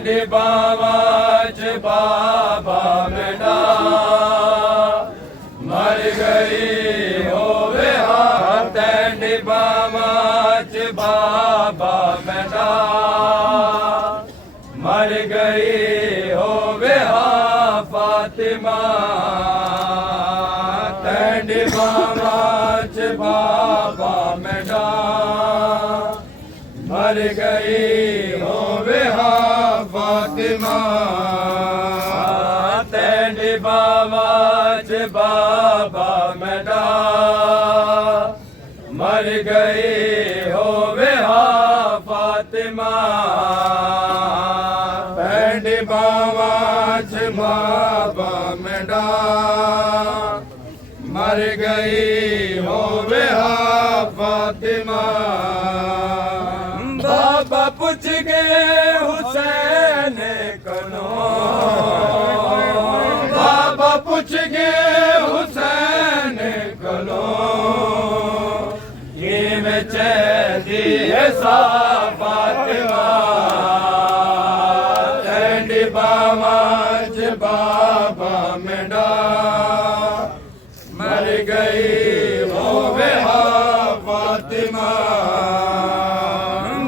तेरी बावाच बाबा मेरा मर गई होवे हाँ तेरी बावाच बाबा मेरा मर गई होवे हाँ फातिमा तेरी बावाच बाबा मेरा मर गई होवे हाँ फातिमा तेरी बावाच बाबा मेरा मर गई होवे हाँ फातिमा तेरी बावाच बाबा मेरा मर गई होवे हाँ फातिमा बाबा पूछ गए हुसैन कनो बाबा पूछ गए हुसैन कनो ये में चैदी है सा फातिमा तेरी बावाच बाबा मेरा मर गई होवे हाँ फातिमा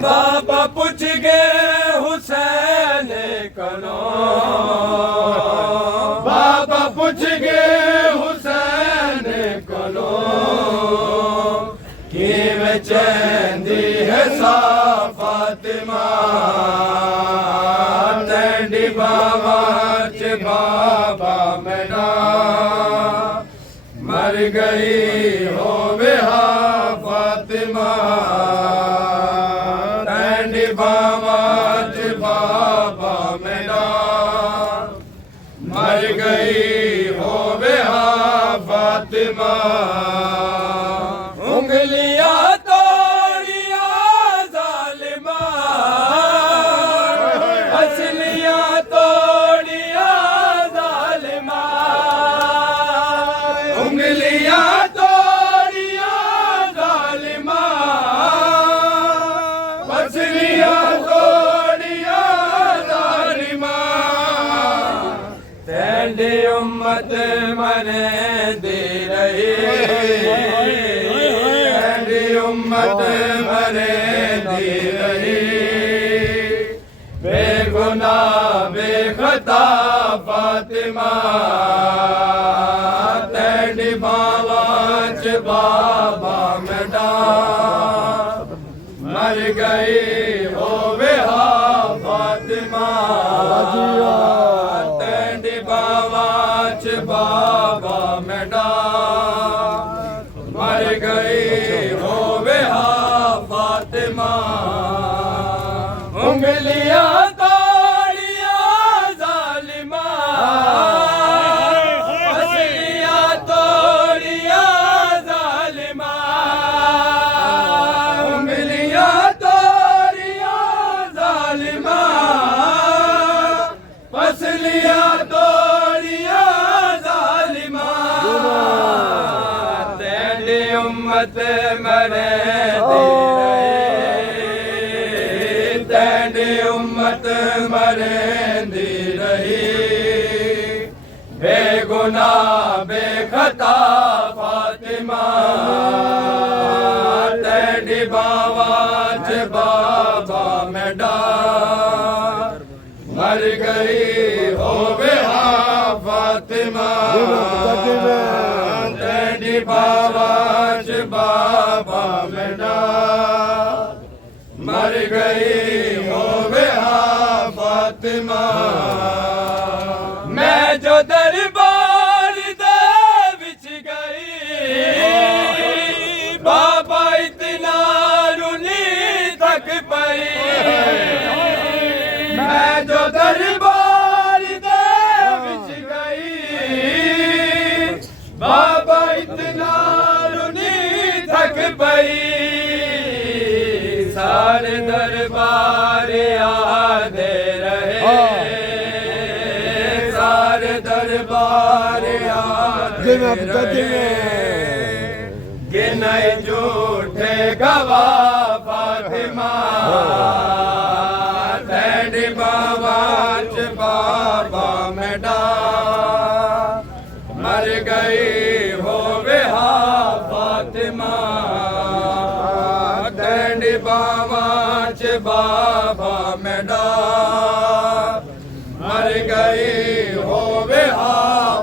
बाबा पूछ गए हुसैन कनो बाबा पूछ गए हुसैन कनो कि मैं चैंदी है सा फातिमा तेरी बावाच बाबा मेरा मर गई होवे हाँ फातिमा तेरी बावाच बाबा मेरा मर गई होवे हाँ फातिमा उंगलियां तोड़िया जालिमा असलियां तोड़िया जालिमा उंगलियां तोड़िया जालिमा असलियां तोड़िया जालिमा तेरी उम्मत मरे दे रही तेरी उम्मत मरे दे रही बेगुनाह बेखता फातिमा तेरी बावाच बाबा मेरा मर गई होवे हाँ फातिमा तेरी बावाच बाबा मेरा मर गई होवे हाँ फातिमा उंगलियां तोड़िया जालिमा असलियां तोड़िया जालिमा उंगलियां तोड़िया जालिमा असलियां तोड़िया जालिमा तेरी उम्मत मरे दे रही तेरी उम्मत मरे दे रही बेगुनाह बेखता फातिमा तेरी बावाच बाबा मेरा मर गई होवे हाँ फातिमा तेरी बावाच बाबा मेरा मर गई होवे हाँ फातिमा मैं जो दरबार दे विच गई बाबा इतना रुनी थक पई मैं जो दरबार दे विच गई बाबा इतना रुनी थक पई सारे दरबार आदे रहे सारे दरबार आदे रहे गिनाए झूठे गवाह फातिमा तेरी बाबा च बाबा मेरा मर गई हो बेहा फातिमा तेरी बाबा च बाबा मेरा मर गई हो बेहा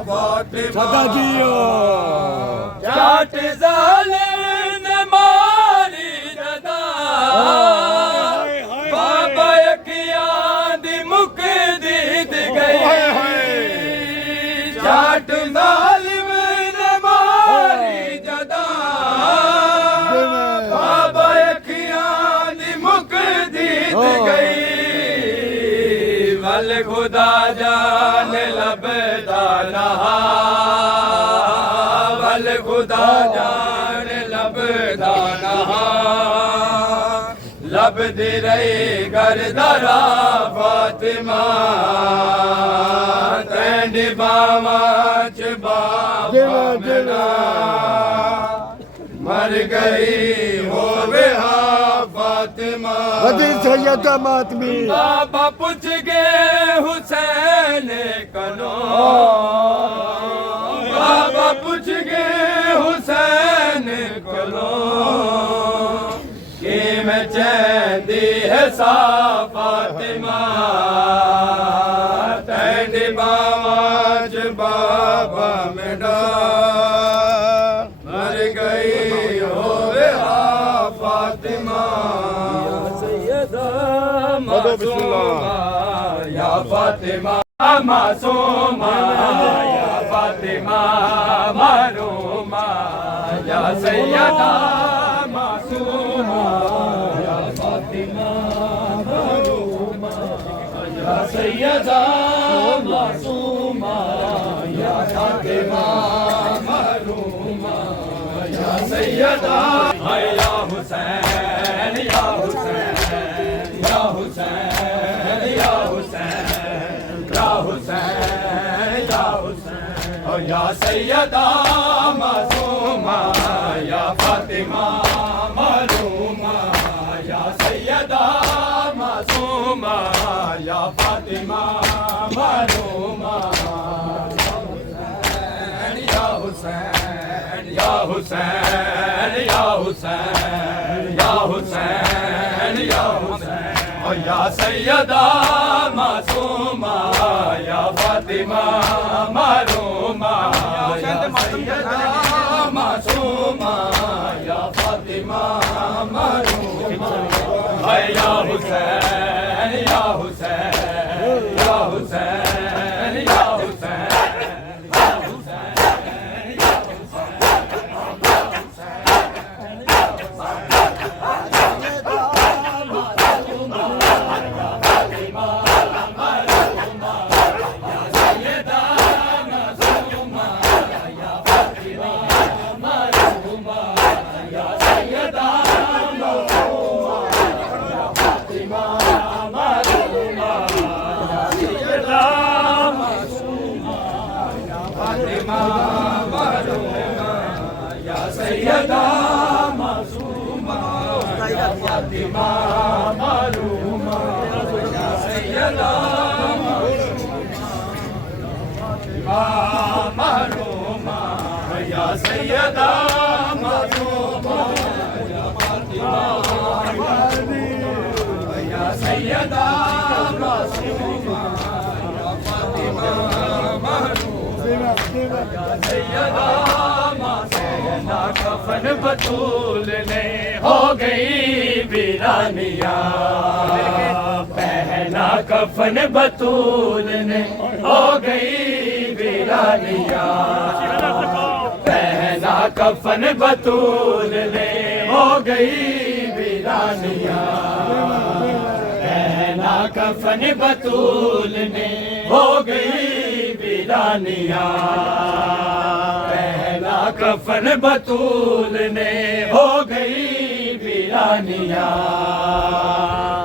फातिमा जाट जालिम ने मारी जदा बाबा अखियां दी मुक दीद गई जाट जालिम ने मारी जदा बाबा अखियां दी मुक दीद गई वल खुदा जान लबदा नहा वल खुदा जान लबदा नहा लबदी रही गरदरा फातिमा तेरी बाबा च बाबा मेरा मर गई हो बेहा फातिमा सैयदा मातमी बाबा पूछ गे हुसैन कनो बाबा पूछ गे हुसैन कनो कि मैं चैंदी है सा फातिमा तेरी बाबा च बाबा मेरा मर गई हो बेहा फातिमा मासूमा या फातिमा मासूमा या फातिमा मारूमा या सैयदा मासूमा या फातिमा मारूमा या सैयदा मासूमा या फातिमा मारूमा या सैयदा या हुसैन या हुसैन या हुसैन या हुसैन या हुसैन या हुसैन और या सैयदा मासूमा या फातिमा मारूमा या सैयदा मासूमा या फातिमा मारूमा या हुसैन या हुसैन या हुसैन या हुसैन या हुसैन और या सैयदा मासूमा या फातिमा मारूमा या सैयदा मासूमा या फातिमा मारूमा या हुसैन या हुसैन या हुसैन या हुसैन सैयदा मासूमा या फातिमा मारूमा या सैयदा मारूमा या सैयदा मासूमा या फातिमा या सैयदा मासूमा या फातिमा मारूमा या सैयदा मासूमा कफन बतूल ने हो गई वीरानिया पहना कफन बतूल ने हो गई वीरानिया पहना कफन बतूल ने हो गई वीरानिया पहना कफन बतूल ने हो गई वीरानिया कफन बतूल ने हो गई वीरानिया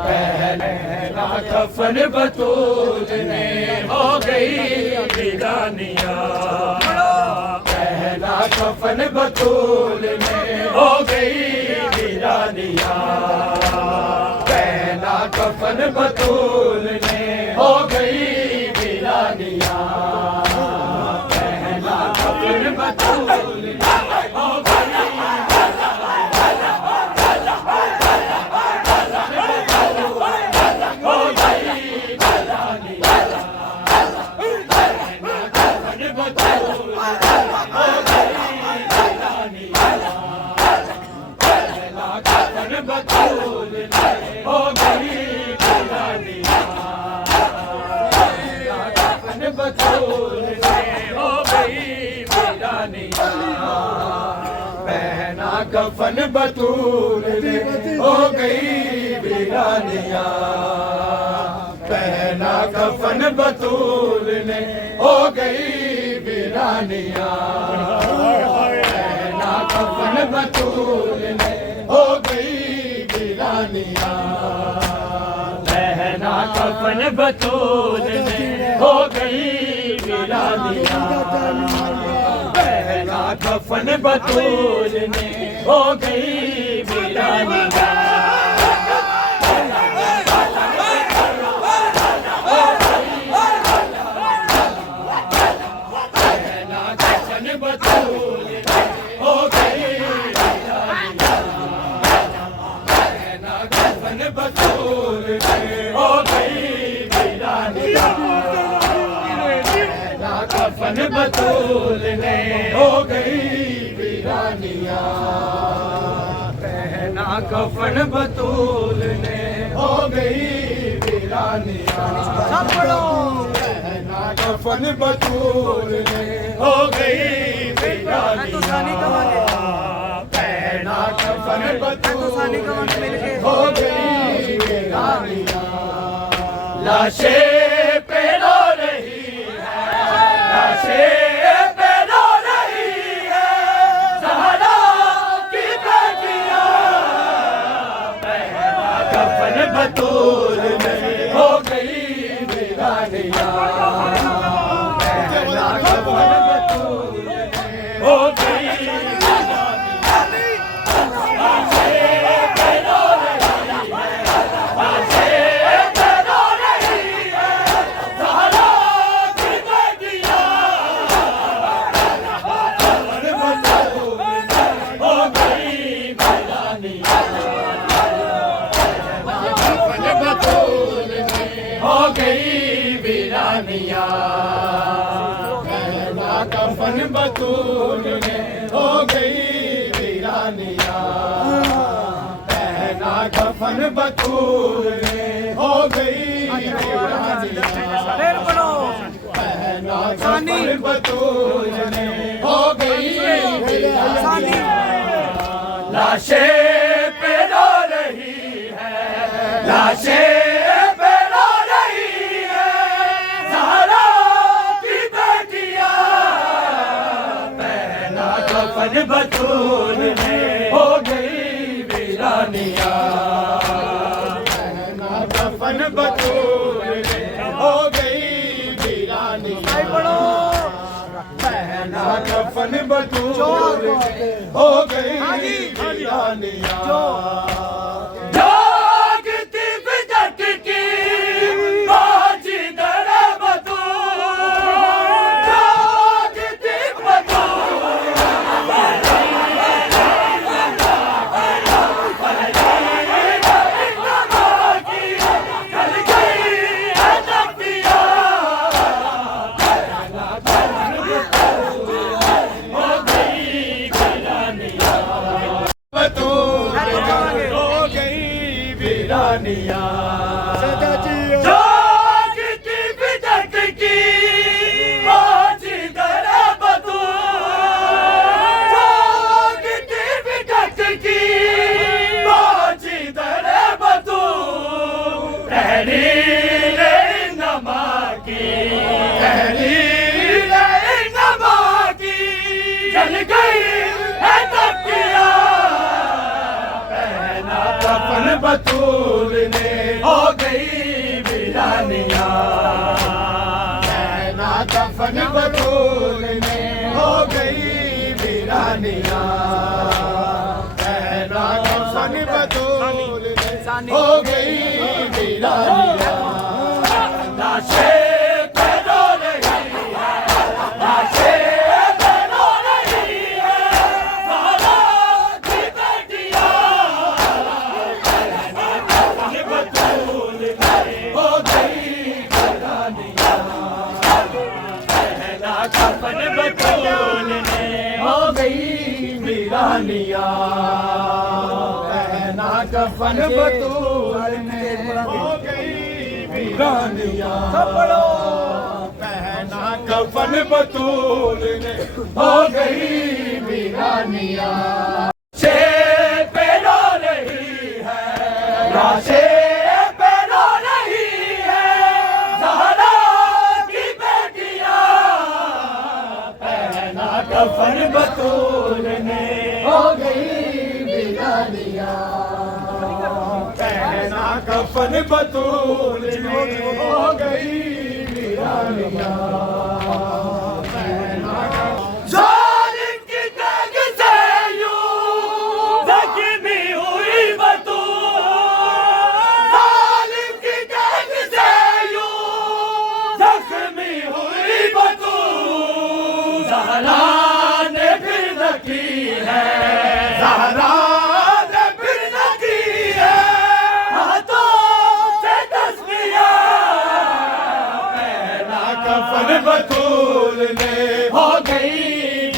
पहला कफन बतूल ने हो गई वीरानिया पहला कफन बतूल ने हो गई वीरानिया पहला कफन बतूल ने हो गई वीरानिया पहना कफन बतूल ने हो गई कफन बतूल ने हो गई वीरानिया पहना कफन बतूल ने हो गई वीरानिया पहना कफन बतूल ने हो गई वीरानिया पहना कफन बतूल ने हो गई वीरानिया पहना कफन बतूल ने हो गई वीरानिया पहना कफन बतूल ने हो गई पहना कफन बतूल ने हो गई वीरानिया पहना कफन बतूल ने हो गई वीरानिया पहना कफन बतूल ने हो गई वीरानिया पहना कफन बतूल ने हो गई वीरानिया पहना कफन बतूल ने हो गई वीरानिया लाशें पे रो रही है लाशें बतूल में हो गई वीरानिया पहना कफन बतूल में हो गई पहना कफन बतूल ने हो गई वीरानिया पहना कफन बतूल ने हो गई वीरानिया पहना कफन बतूल ने हो गई वीरानिया लाशें पे रो रही है लाशें कफन बतूल में हो गई वीरानिया पहना कफन बतूल में हो गई वीरानिया पहना कफन बतूल में हो गई वीरानिया जागती बिजट की बाजी दरे बतूल जागती वीरानिया जागती बिजट की बाजी दरे बतूल जागती बिजट की बाजी दरे बतूल तहरीर नमा की तहरीर नमा की जल गई है तपिया पहना कफन बतूल ने हो गई वीरानिया पहना कफन बतूल ने हो गई वीरानिया पहना कफन बतूल ने हो गई वीरानिया कफन बतूलने हो गई वीरानिया पहना कफन बतूलने हो गई वीरानिया पहना कफन बतूलने हो गई वीरानिया शेर पे रो रही है लाशें पे रो रही है ज़हरा की बेटियां पहना कफन बतूलने हो गई वीरानिया पहना कफन बतूलने हो गई वीरानिया जालिम की जंग से यूं ज़ख्मी हुई बतूल जालिम की जंग से यूं ज़ख्मी हुई बतूल ज़हरा ने फिर न की है ज़हरा ने फिर न की है हाथों से तस्बीहां पहना कफन बतूलने हो गई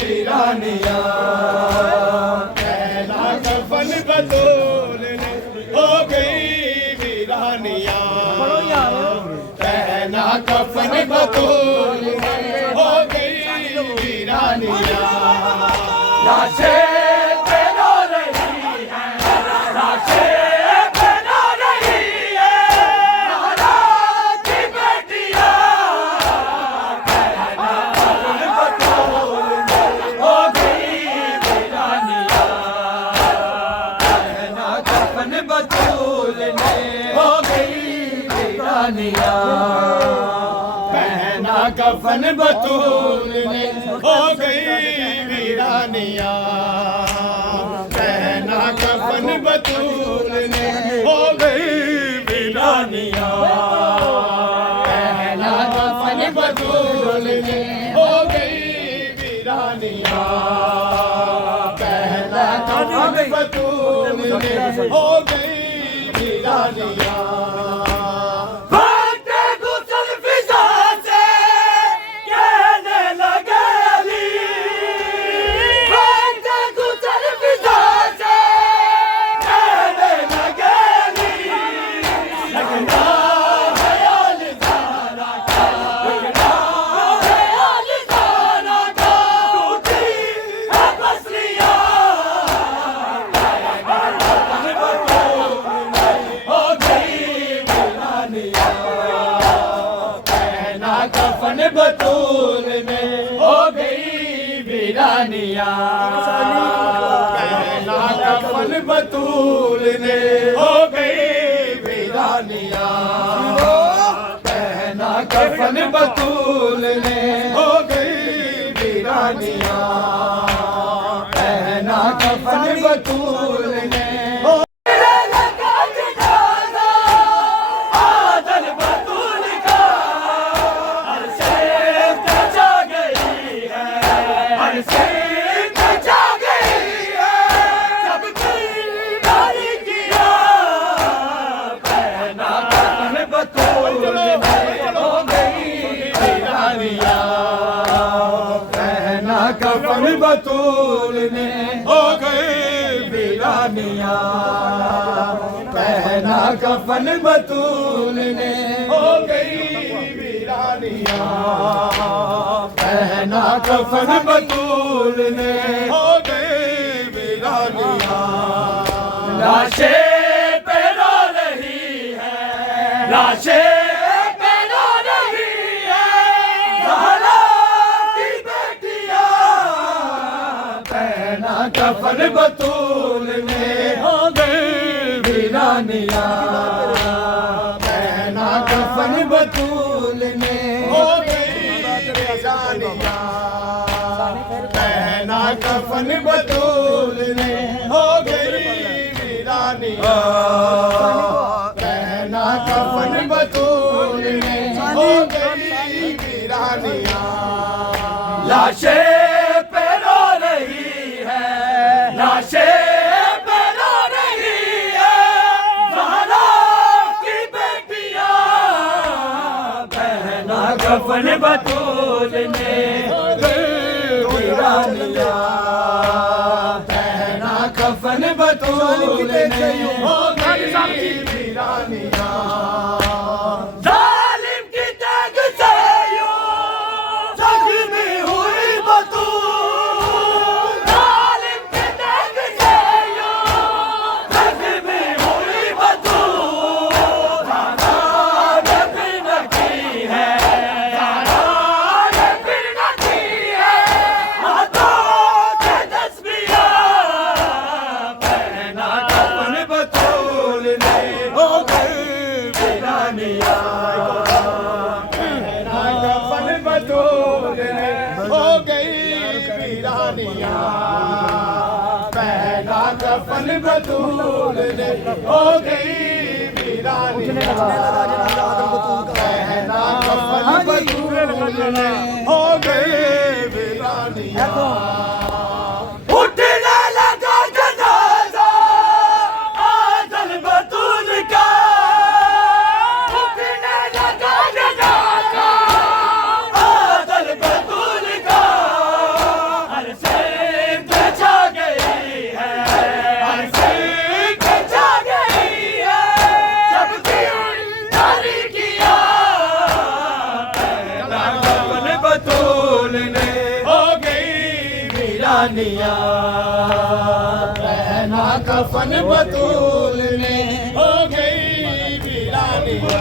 वीरानिया पहना कफन बतूलने हो गई वीरानिया पहना कफन बतूलने हो गई वीरानिया लाशें पे रो रही है लाशें पे रो रही है ज़हरा की बेटियां पहना कफन बतूलने हो गई वीरानिया पहना कफन बतूलने हो गई वीरानिया पहना कफन बतूलने हो गई वीरानिया पहना कफन बतूलने हो गई वीरानिया पहना कफन बतूलने हो गई वीरानिया पहना कफन बतूलने हो गई वीरानिया भागते गुसल फिजा से कहने लगे अली भागते गुसल फिजा से कहने लगे अली लगना है आल ज़हरा का लगना है आल ज़हरा का टूटी है पसलियां हो गई वीरानिया पहना कफन बतूलने हो गई वीरानिया पहना कफन बतूलने हो गई वीरानिया पहना कफन बतूलने हो गई वीरानिया पहना कफन बतूलने हो आदल बतूल का हर शेर जा गई है हर शेर जा गई है सबकी बारी किया पहना कफन बतूलने हो गई वीरानिया पहना कफन बतूलने हो गई वीरानिया पहना कफन बतूलने हो गई वीरानिया पहना कफन बतूलने हो गई वीरानिया लाशें पे रो रही है लाशें पे रो रही है ज़हरा की बेटियां पहना कफन बतूलने हो गई वीरानिया पहना कफन बतूलने हो गई वीरानिया पहना कफन बतूलने हो गई वीरानिया पहना कफन बतूलने हो गई वीरानिया लाशें पे रो रही है लाशें पे रो रही है ज़हरा की बेटियां पहना कफन बतूलने हो गई वीरानिया पहना कफन बतूल ने हो गई वीरानिया जालिम की तग से यूं जख्मी हुई बतूल जालिम की तग से यूं जख्मी हुई बतूल दादा ने फिर न की है दादा ने फिर न की है हाथों के तस्बीह पहना कफन बतूल ने हो गई वीरानिया पहना कफन बतूल ने हो गई वीरानिया पहना कफन बतूल ने हो गई वीरानिया पहना कफन बतूल ने हो गई वीरानिया उठने लगा जनाजा आदल बतूल का उठने लगा जनाजा आदल बतूल का हर से बचा गई है हर से बचा गई है जब जारी किया पहला कफन बतूल ने हो गई वीरानिया पहना कफन बतूल ने हो गई वीरानिया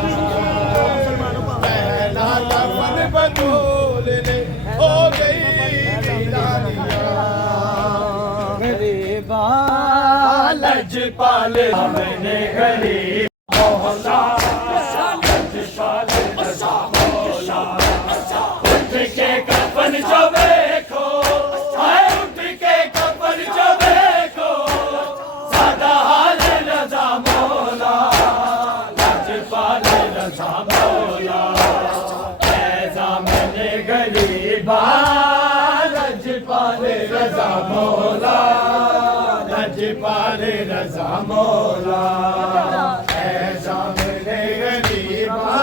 पहना कफन बतूल ने हो गई वीरानिया गरीबा लजपाल हमने गरीब मोहल्ला लजपाल रजा मोहल्ला उठ के कफन जो देखो हाय उठ के कफन जो देखो सादा हाल रजा मौला लजपाल रजा मौला ऐसा मैंने गरीबा लजपाल रजा मौला लजपाल रजा मौला ऐसा मैंने गरीबा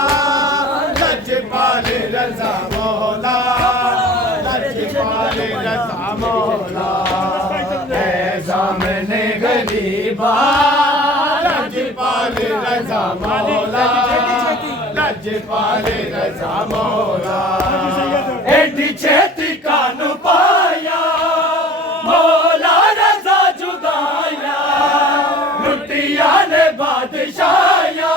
लजपाल रजा मौला लजपाल रजा मौला ऐसा मैंने गरीबा लजपाल रजा मौला लजपाल रजा मौला एडी छेती कानू पाया मौला रजा जुदाया लुटिया ने बादशाया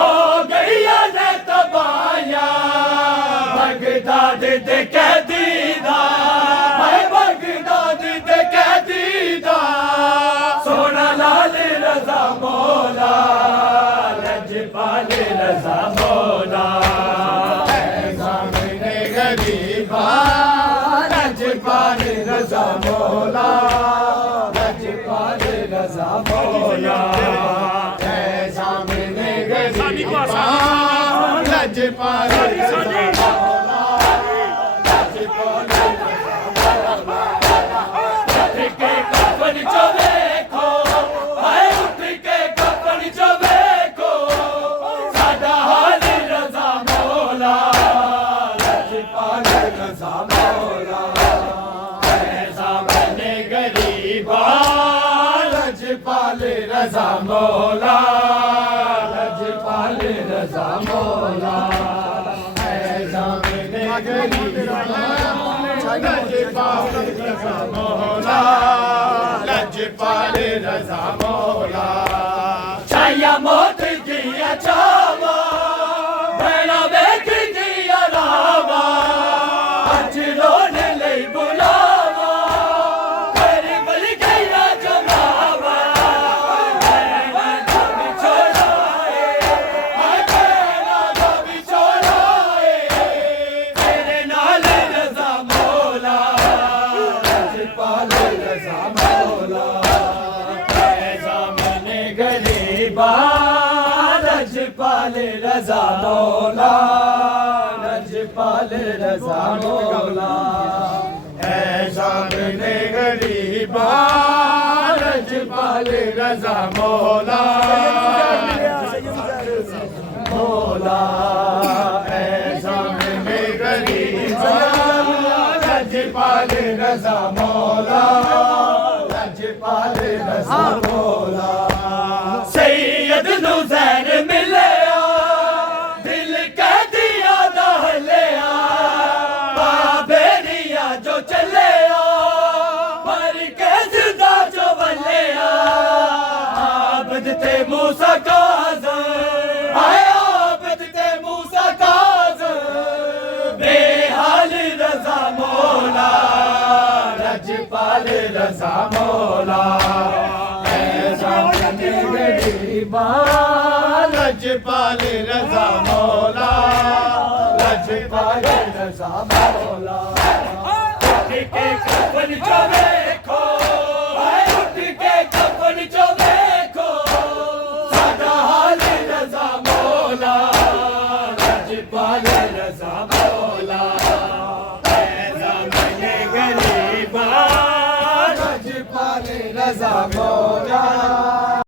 हो गईया ने तबाया बगदाद दे कैदीदा हाय बगदाद दे कैदीदा सोना लाल रजा मौला लजपाल रजा मौला ऐसा मैंने गरीबा लजपाल रजा मौला लजपाल रजा मौला ऐसा मैंने गरीबा लजपाल रजा मौला लजपाल उठ के कफन जो देखो हाय उठ के कफन जो देखो सादा हाल रजा मौला लजपाल रजा मौला ऐसा मैंने गरीबा लजपाल रजा मौला लजपाल रजा मौला ऐसा मैंने गरीबा लजपाल रजा मौला लजपाल रजा मौला छाया मौत दिया चावा भैना बेच दिया रावा अज रोने ले बुलावा तेरी बल गया जमावा भैना जो बिछोड़ाए हाय भैना जो बिछोड़ाए तेरे नाल रजा मौला लजपाल रजा मौला ऐसा मैंने गरीबा लजपाल रजा मौला लजपाल रजा मौला ऐसा मैंने गरीबा लजपाल रजा मौला मौला ऐसा मैंने गरीबा लजपाल रजा लजपाल रजा मौला ऐसा बने गरीबा लजपाल रजा मौला लजपाल रजा मौला उठ के कफन चो देखो उठ के कफन चो देखो सादा हाल रजा मौला लजपाल रजा मौला ऐसा बने गरीबा लजपाल रजा मौला